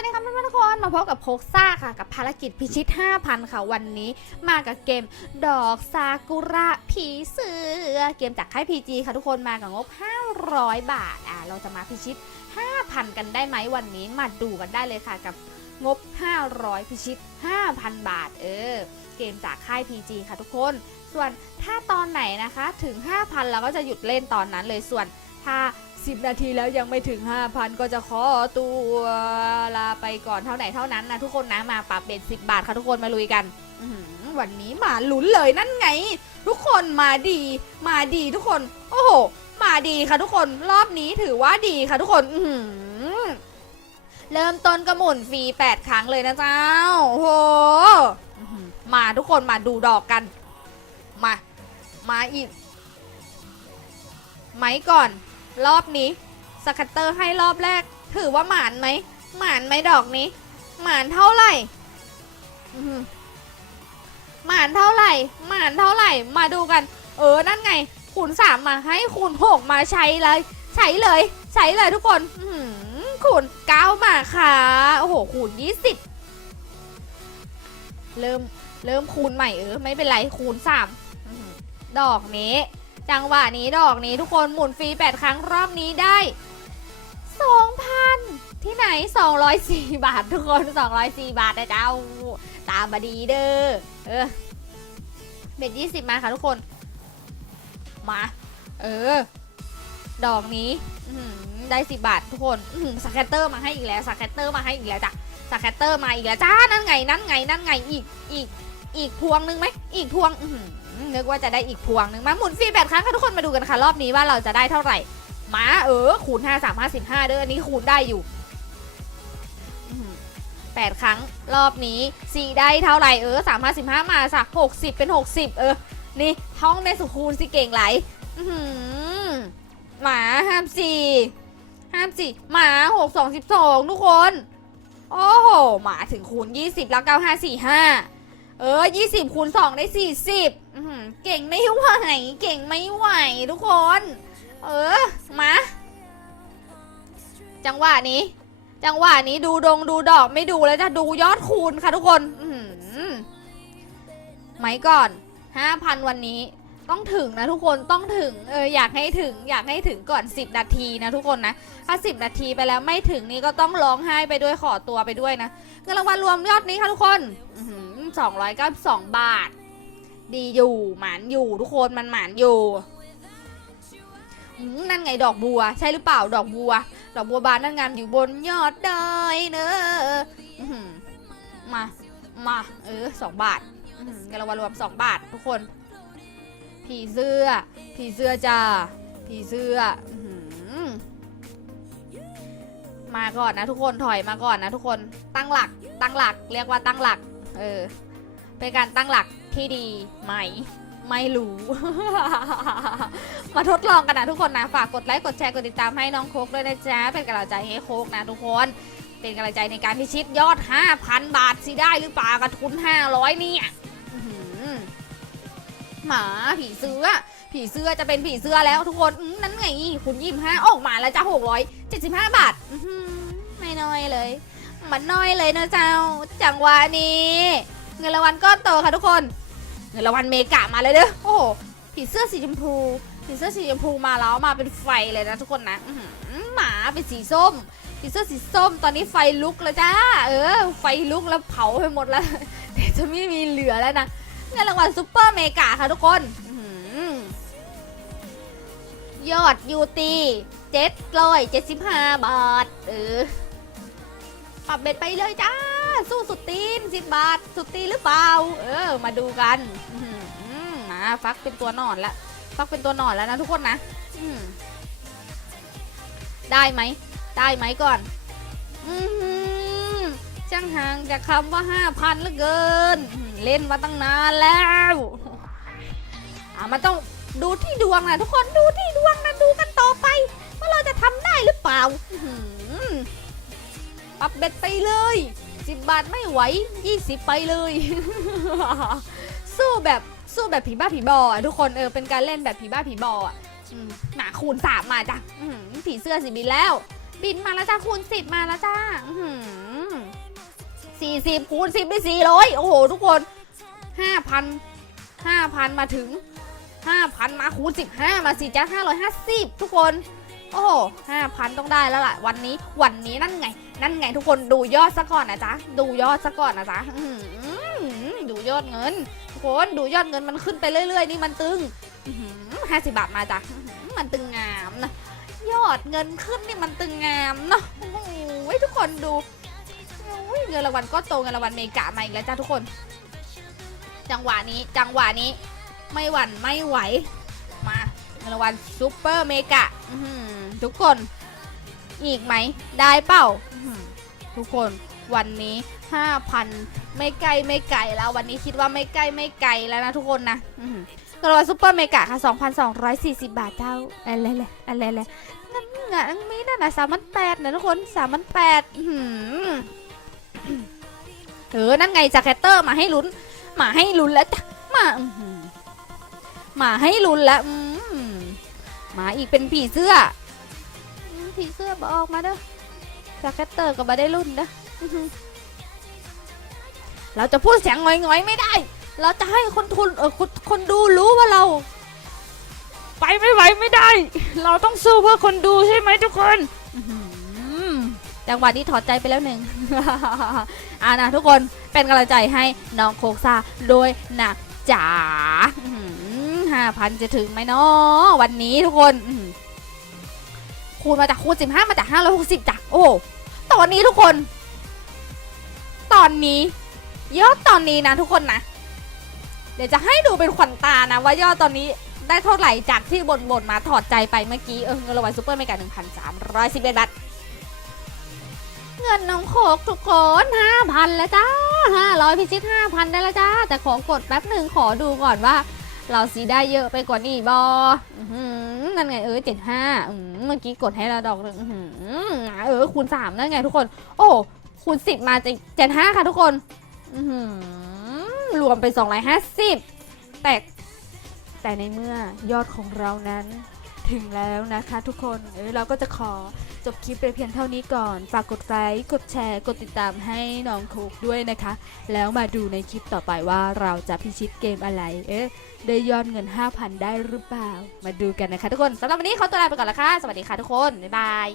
วัสดีครับเพื่อนๆทุกคนมาพบกับโคกซ่าค่ะกับภารกิจพิชิต 5,000 ค่ะวันนี้ มากับเกมดอกซากุระผีเสือเกมจากค่าย PG ค่ะทุกคนมากับงบ 500 บาทอะเราจะมาพิชิต 5,000 กันได้ไหมวันนี้มาดูกันได้เลยค่ะกับงบ 500 พิชิต 5,000 บาท เออ เกมจากค่าย PG ค่ะทุกคน ส่วนถ้าตอนไหนนะคะถึง 5,000 เราก็จะหยุดเล่นตอนนั้นเลยส่วนถ้า 10 นาทีแล้วยังไม่ถึง 5,000 ก็จะขอตัวลาไปก่อนเท่าไหนเท่านั้นนะทุกคนนะมาปรับเป็น10 บาทค่ะทุกคนมาลุยกันวันนี้มาลุ้นเลยนั่นไง ทุกคนมาดี มาดีทุกคน โอ้โห มาดีค่ะทุกคนรอบนี้ถือว่าดีค่ะทุกคนอืเริ่มต้นกระหมุนฟรี8ครั้งเลยนะเจ้าโอ้โหมาทุกคนมาดูดอกกัน มา มาอีก ไหมก่อน รอบนี้สกัตเตอร์ให้รอบแรก ถือว่าหมานไหมหมานไหมดอกนี้ หมานเท่าไหร่หมานเท่าไหร่ หมานเท่าไหร่ มาดูกัน เออ นั่นไง คูณสามมาให้คูณหกมาใช้เลย ใช้เลย ใช้เลยทุกคนคูณเก้ามาค่ะ โอ้โห คูณยี่สิบเริ่ม เริ่มคูณใหม่เออ ไม่เป็นไร คูณสามดอกนี้ จังหวะนี้ดอกนี้ทุกคนหมุนฟรี 8 ครั้งรอบนี้ได้ 2,000 ที่ไหน 204 บาททุกคน 204 บาทนะเจ้า ตามมาดีเด้อ เออเบ็ด20 มาค่ะทุกคน มา เออ ดอกนี้ได้ 10 บาททุกคนสแกตเตอร์มาให้อีกแล้วสแกตเตอร์มาให้อีกแล้วจ้ะสแกตเตอร์มาอีกแล้วจ้า นั่นไง นั่นไง นั่นไง อีก อีก อีกพวงนึงไหมอีกพวงอื้อหือนึกว่าจะได้อีกพวงหนึ่งมาหมุนฟรีแปดครั้งค่ะทุกคนมาดูกันค่ะ รอบนี้ว่าเราจะได้เท่าไหร่มาเออคูณ5 3 5 15เด้ออันนี้คูณได้อยู่แปดครั้งรอบนี้สี่ได้เท่าไหร่เออสามห้าสิบห้ามาสักหกสิบเป็นหกสิบเออ นี่ท้องในสุคูณสิเก่งไหลอื้อหือหมาห้ามสี่ห้ามสี่หมาหกสองสิบสองทุกคน โอ้โหหมาถึงคูณยี่สิบแล้วเก้าห้าสี่ห้า เออยี่สิบคูณสองได้สี่สิบเก่งไม่ไหว เก่งไม่ไหวทุกคน เออ มา จังหวะนี้ จังหวะนี้ดูดงดูดอกไม่ดูแล้วจะดูยอดคูณค่ะทุกคน อือหือไหมก่อนห้าพันวันนี้ต้องถึงนะทุกคนต้องถึงเอออยากให้ถึงอยากให้ถึงก่อน 10 นาทีนะทุกคนนะถ้า 10 นาทีไปแล้วไม่ถึงนี่ก็ต้องร้องไห้ไปด้วยขอตัวไปด้วยนะเงินรางวัลรวมยอดนี้ค่ะทุกคน สองร้อยเก้าสองบาท ดีอยู่หมานอยู่ทุกคนมันหมานอยู่นั่นไงดอกบัว ใช่หรือเปล่าดอกบัว ดอกบัวบานนั่นงามอยู่บนยอดดอยเนอะมามาเออสองบาทอื้อหือเงินรางวัลรวมสองบาททุกคน ผีเสื้อ ผีเสื้อจ้าผีเสื้อมาก่อนนะทุกคนถอยมาก่อนนะทุกคนตั้งหลักตั้งหลัก เรียกว่าตั้งหลัก เออ เป็นการตั้งหลักที่ดีไหม ไม่รู้ มาทดลองกันนะทุกคนนะ ฝากกดไลค์ กดแชร์ กดติดตามให้น้องโคกด้วยนะจ๊ะ เป็นกำลังใจให้โคกนะทุกคน เป็นกำลังใจในการพิชิตยอด 5,000 บาทสิได้หรือเปล่ากับทุน 500 เนี่ยหมาผีเสื้อ ผีเสื้อจะเป็นผีเสื้อแล้วทุกคนนั่นไงคุณยี่ห้าออกมาแล้วจ้าหกร้อยเจ็ดสิบห้าบาทไม่น้อยเลย มันน้อยเลยนะเจ้า จังหวะนี้ เงินรางวัลก้อนโตค่ะทุกคน เงินรางวัลเมกะมาเลยเด้อโอ้โหผีเสื้อสีชมพูผีเสื้อสีชมพูมาแล้วมาเป็นไฟเลยนะทุกคนนะหมาเป็นสีส้มผีเสื้อสีส้มตอนนี้ไฟลุกแล้วจ้า เออ ไฟลุกแล้วเผาไปหมดแล้วแต่จะไม่มีเหลือแล้วนะเงินรางวัลซุปเปอร์เมกะค่ะทุกคนยอดยูตีเจ็ดร้อยเจ็ดสิบห้าบาท เออ ปรับเบ็ดไปเลยจ้า สู้สุดตีนสิบบาท สุดตีนหรือเปล่า เออ มาดูกันอมาฟักเป็นตัวนอนละฟักเป็นตัวนอนแล้วนะทุกคนนะได้ไหม ได้ไหมก่อน อือหือช่างห่างจากคำว่าห้าพันเหลือเกิน เล่นมาตั้งนานแล้วอะมันต้องดูที่ดวงนะทุกคนดูที่ดวงนะดูกันต่อไป ว่าเราจะทำได้หรือเปล่า ปรับเบ็ดไปเลยสิบบาทไม่ไหวยี่สิบไปเลย สู้แบบสู้แบบผีบ้าผีบออะทุกคนเออเป็นการเล่นแบบผีบ้าผีบออะอืมหนาคูณสามมาจ้ะอื้อหือผีเสื้อสิบินแล้ว บินมาแล้วจ้าคูณสิบมาแล้วจ้าสี่สิบคูณสิบได้สี่ร้อยโอ้โห ทุกคนห้าพันห้าพันมาถึงห้าพันมาคูณสิบห้ามาสี่จ้าห้าร้อยห้าสิบทุกคน โอ้โหห้าพันต้องได้แล้วล่ะ วันนี้วันนี้นั่นไง นั่นไงทุกคนดูยอดซะก่อนนะจ๊ะ ดูยอดซะก่อนนะจ๊ะดูยอดเงิน ทุกคนดูยอดเงินมันขึ้นไปเรื่อย ๆ นี่มันตึงห้าสิบบาทมาจ้ะมันตึงงามนะยอดเงินขึ้นนี่มันตึงงามเนาะโอ้โหทุกคนดูโอ้ยเงินรางวัลก็โตเงินรางวัลเมกะมาอีกแล้วจ้าทุกคน จังหวะนี้จังหวะนี้ ไม่หวั่นไม่ไหว มาเงินรางวัลซูเปอร์เมกะ ทุกคน อีกไหม ได้เปล่า ทุกคนวันนี้ 5,000 ไม่ไกลไม่ไกลแล้ว วันนี้คิดว่าไม่ใกล้ไม่ไกลแล้วนะทุกคนนะอื้อหือเงินรางวัลซูเปอร์เมกะค่ะ 2,240 บาทเจ้าอะไรเลยอะไรเลยนั่นไงนั่นมีนั่นนะสามพันแปดนะทุกคนสามพันแปดเออ นั่นไงจากแคตเตอร์มาให้ลุ้น มาให้ลุ้นแล้วจ้ะมามาให้ลุ้นแล้ว มาอีกเป็นผีเสื้ออืมผีเสื้อบออกมาเด้อจากแคตเตอร์ก็มาได้รุ่นเด้ออื้อหือเราจะพูดเสียงงอยๆไม่ได้ เราจะให้คนทุนเออคนคนดูรู้ว่าเรา ไปไม่ไหวไม่ได้ เราต้องสู้เพื่อคนดูใช่ไหมทุกคนอื้อหือจังหวะนี้ถอดใจไปแล้วหนึ่งอ่านะทุกคนเป็นกำลังใจให้น้องโคกซาโดยนะจ๋า ห้าพันจะถึงไหมเนาะวันนี้ทุกคนคูณมาจากคูณสิบห้ามาจากห้าร้อยหกสิบจ้ะโอ้ตอนนี้ทุกคน ตอนนี้ยอดตอนนี้นะทุกคนนะ เดี๋ยวจะให้ดูเป็นขวัญตานะ ว่ายอดตอนนี้ได้เท่าไหร่จากที่บนบนมาถอดใจไปเมื่อกี้ เออเงินรางวัลซูเปอร์เมกาหนึ่งพันสามร้อยสิบเอ็ดบาทเงินน้องโคกทุกคนห้าพันแล้วจ้าห้าร้อยพิชิตห้าพันได้แล้วจ้า แต่ขอกดแป๊บหนึ่งขอดูก่อนว่า เราสีได้เยอะไปกว่านี้บอนั่นไงเออเจ็ดห้าเมื่อกี้กดให้เราดอกหนึ่งอื้อหือเออคูณสามนั่นไงทุกคน โอ้คูณสิบมาเจ็ดห้าค่ะทุกคนอื้อหือรวมเป็น250แต่แต่ในเมื่อยอดของเรานั้น ถึงแล้วนะคะทุกคนเออเราก็จะขอจบคลิปไปเพียงเท่านี้ก่อน ฝากกดไลค์กดแชร์ กดติดตามให้น้องคุกด้วยนะคะ แล้วมาดูในคลิปต่อไปว่าเราจะพิชิตเกมอะไร เอ๊ะได้ยอดเงิน 5,000 ได้หรือเปล่า มาดูกันนะคะทุกคนสำหรับวันนี้ขอตัวลาไปก่อนละค่ะ สวัสดีค่ะทุกคน บ๊ายบาย